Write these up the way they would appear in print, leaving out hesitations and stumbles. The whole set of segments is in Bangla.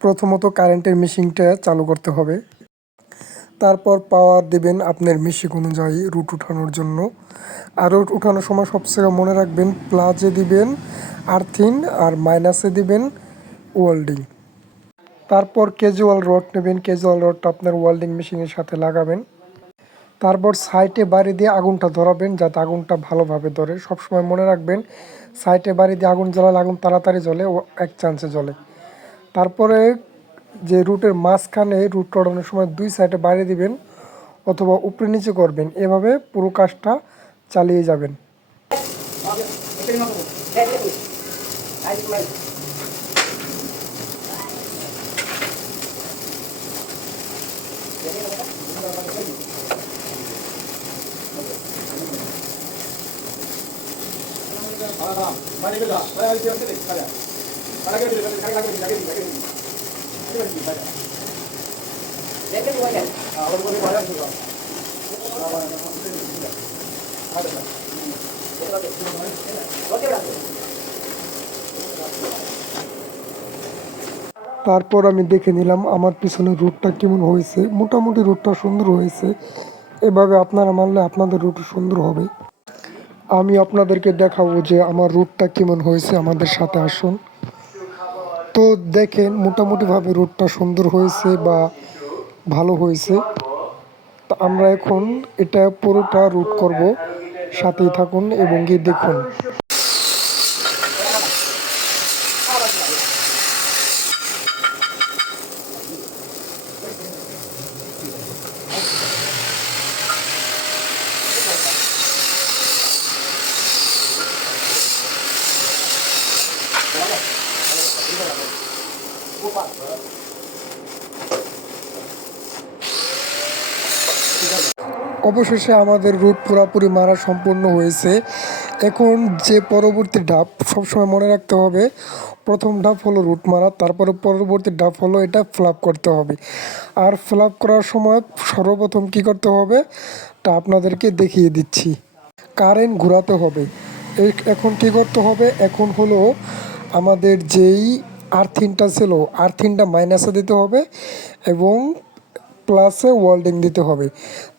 প্রথমত কারেন্টের মেশিনটা চালু করতে হবে। তারপর পাওয়ার দেবেন আপনার মেশিন অনুযায়ী রুট উঠানোর জন্য। আর রুট উঠানোর সময় সবচেয়ে মনে রাখবেন প্লাসে দিবেন আর্থিন আর মাইনাসে দিবেন ওয়েল্ডিং। তারপর ক্যাজুয়াল রড নেবেন, ক্যাজুয়াল রডটা আপনার ওয়েল্ডিং মেশিনের সাথে লাগাবেন। তারপর সাইডে বাড়ি দিয়ে আগুনটা ধরাবেন যাতে আগুনটা ভালোভাবে ধরে। সবসময় মনে রাখবেন সাইডে বাড়ি দিয়ে আগুন জ্বালালে আগুন তাড়াতাড়ি জ্বলে ও এক চান্সে জ্বলে। তারপরে যে রুটের মাঝখানে রুট রটানোর সময় 2 সাইডে বাড়ি দিবেন অথবা উপরে নিচে করবেন, এভাবে পুরো কাজটা চালিয়ে যাবেন। তারপর আমি দেখে নিলাম আমার পিছনে রুটটা কেমন হয়েছে। মোটামুটি রুটটা সুন্দর হয়েছে। এভাবে আপনারা মানলে আপনাদের রুট সুন্দর হবে। আমি আপনাদেরকে দেখাবো যে আমার রুটটা কেমন হয়েছে, আমাদের সাথে আসুন। তো দেখেন মোটামুটিভাবে রুটটা সুন্দর হয়েছে বা ভালো হয়েছে। তো আমরা এখন এটা পুরোটা রুট করব, সাথেই থাকুন এবং গিয়ে দেখুন। অবশেষে আমাদের রুট পুরোপুরি মারা সম্পূর্ণ হয়েছে। এখন যে পরবর্তী ধাপ সবসময় মনে রাখতে হবে, প্রথম ধাপ হলো রুট মারা, তারপরে পরবর্তী ধাপ হলো এটা ফ্ল্যাপ করতে হবে। আর ফ্ল্যাপ করার সময় সর্বপ্রথম কি করতে হবে তা আপনাদেরকে দেখিয়ে দিচ্ছি। কারেন্ট ঘোরাতে হবে। এখন কি করতে হবে, এখন হলো আমাদের যেই আর্থিনটা ছিল আর্থিনটা মাইনাসে দিতে হবে এবং প্লাসে ওয়েল্ডিং দিতে হবে।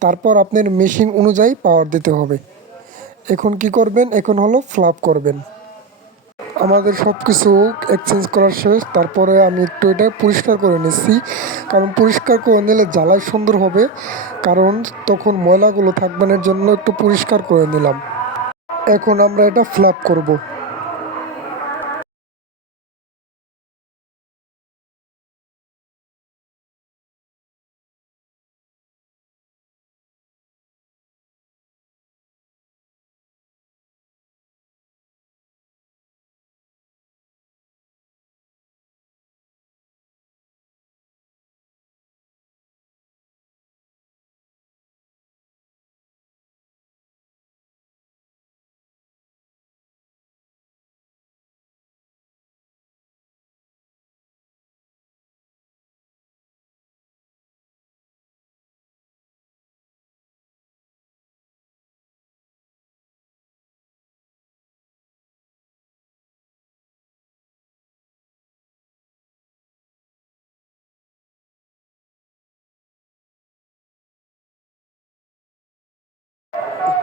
তারপর আপনার মেশিন অনুযায়ী পাওয়ার দিতে হবে। এখন কি করবেন, এখন হলো ফ্ল্যাপ করবেন। আমাদের সব কিছু এক্সচেঞ্জ করার শেষ। তারপরে আমি একটু এটা পরিষ্কার করে নিচ্ছি, কারণ পরিষ্কার করে নিলে জ্বালাই সুন্দর হবে, কারণ তখন ময়লাগুলো থাকবে না, জন্য একটু পরিষ্কার করে নিলাম। এখন আমরা এটা ফ্ল্যাপ করব।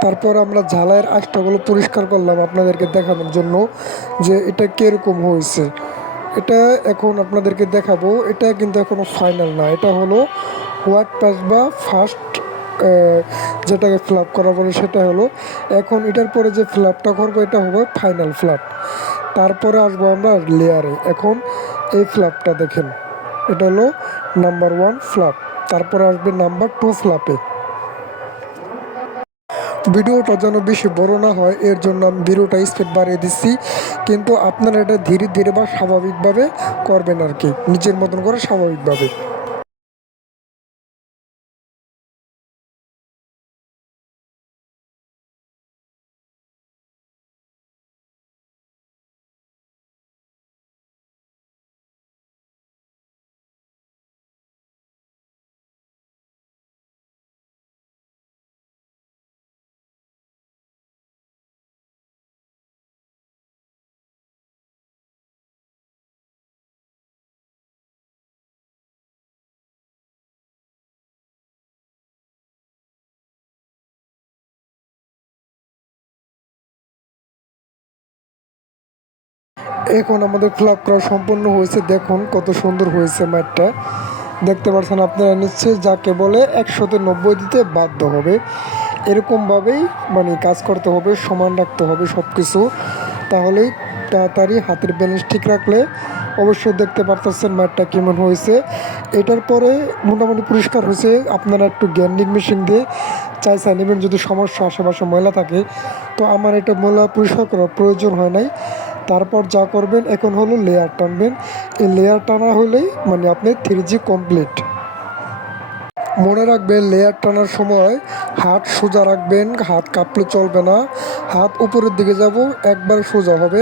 তারপর আমরা ঝালাইয়ের আঁশটাগুলো পরিষ্কার করলাম আপনাদেরকে দেখানোর জন্য যে এটা কীরকম হয়েছে। এটা এখন আপনাদেরকে দেখাবো। এটা কিন্তু এখনও ফাইনাল না, এটা হলো হোয়াইট পাস বা ফার্স্ট যেটাকে ফ্ল্যাপ করা বলে সেটা হলো। এখন এটার পরে যে ফ্ল্যাপটা করবো এটা হবে ফাইনাল ফ্ল্যাপ। তারপরে আসবো আমরা লেয়ারে। এখন এই ফ্ল্যাপটা দেখেন, এটা হলো নাম্বার 1 ফ্ল্যাপ। তারপরে আসবে নাম্বার 2 ফ্ল্যাপে। ভিডিওটা যেন বেশি বড় না হয় এর জন্য আমি ভিডিওটা স্পিড বাড়িয়ে দিচ্ছি, কিন্তু আপনারা এটা ধীরে ধীরে বা স্বাভাবিকভাবে করবেন আর কি, নিজের মতন করে স্বাভাবিকভাবে। এখন আমাদের ফ্ল্যাপ করা সম্পূর্ণ হয়েছে। দেখুন কত সুন্দর হয়েছে মাঠটা, দেখতে পাচ্ছেন আপনারা নিশ্চয়ই। যাকে বলে 100-90 দিতে বাধ্য হবে, এরকমভাবেই মানে কাজ করতে হবে, সমান রাখতে হবে সব কিছু। তাহলেই তাড়াতাড়ি হাতের ব্যালেন্স ঠিক রাখলে অবশ্যই দেখতে পারতেছেন মাঠটা কেমন হয়েছে। এটার পরে মোটামুটি পরিষ্কার হয়েছে। আপনারা একটু গ্যান্ডিং মেশিন দিয়ে চাইছা নেবেন যদি সমস্যা আশেপাশে ময়লা থাকে। তো আমার এটা ময়লা পরিষ্কার করার প্রয়োজন হয় নাই। তারপর যা করবেন এখন হলো লেয়ার টানবেন। এই লেয়ার টানা হলেই মানে আপনি 3G কমপ্লিট। মনে রাখবেন লেয়ার টানার সময় হাত সোজা রাখবেন, হাত কাঁপলে চলবে না। হাত উপরের দিকে যাব, একবার সোজা হবে,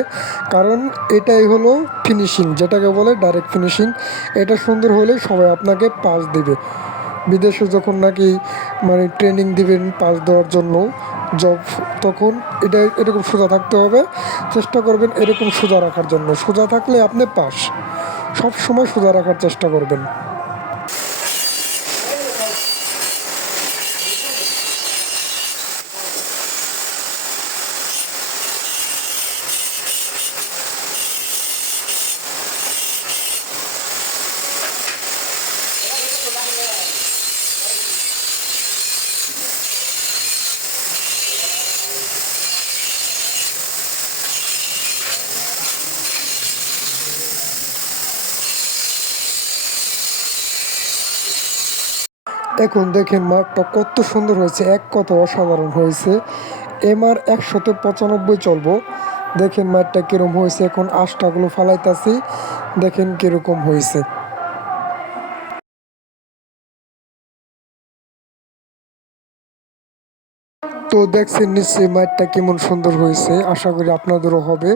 কারণ এটাই হলো ফিনিশিং, যেটাকে বলে ডাইরেক্ট ফিনিশিং। এটা সুন্দর হলে সবাই আপনাকে পাস দেবে। বিদেশে যখন নাকি মানে ট্রেনিং দিবেন পাস দেওয়ার জন্য জব, তখন এটা এরকম সোজা থাকতে হবে। চেষ্টা করবেন এরকম সোজা রাখার জন্য, সোজা থাকলে আপনি পাস। সব সময় সোজা রাখার চেষ্টা করবেন। এখন দেখেন মাঠটা কত সুন্দর হয়েছে, এক কত অসাধারণ হয়েছে। এমআর 100-95 চলবো। দেখেন মাঠটা কিরকম হয়েছে। এখন আষ্টাগুলো ফালাইতাছি, দেখেন কিরকম হয়েছে। তো দেখছেন নিশ্চয়ই মাঠটা কেমন সুন্দর হয়েছে। আশা করি আপনাদেরও হবে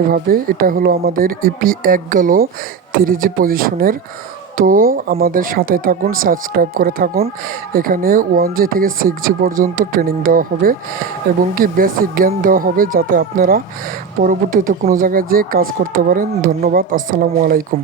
এভাবে। এটা হলো আমাদের ইপি 1 গেল 3G পজিশনের। তো আমাদের সাথে থাকুন, সাবস্ক্রাইব করে থাকুন। এখানে 1G থেকে 6G পর্যন্ত ট্রেনিং দেওয়া হবে এবং কি বেসিক জ্ঞান দেওয়া হবে, যাতে আপনারা পরবর্তীতে কোনো জায়গায় যেয়ে কাজ করতে পারেন। ধন্যবাদ। আসসালামু আলাইকুম।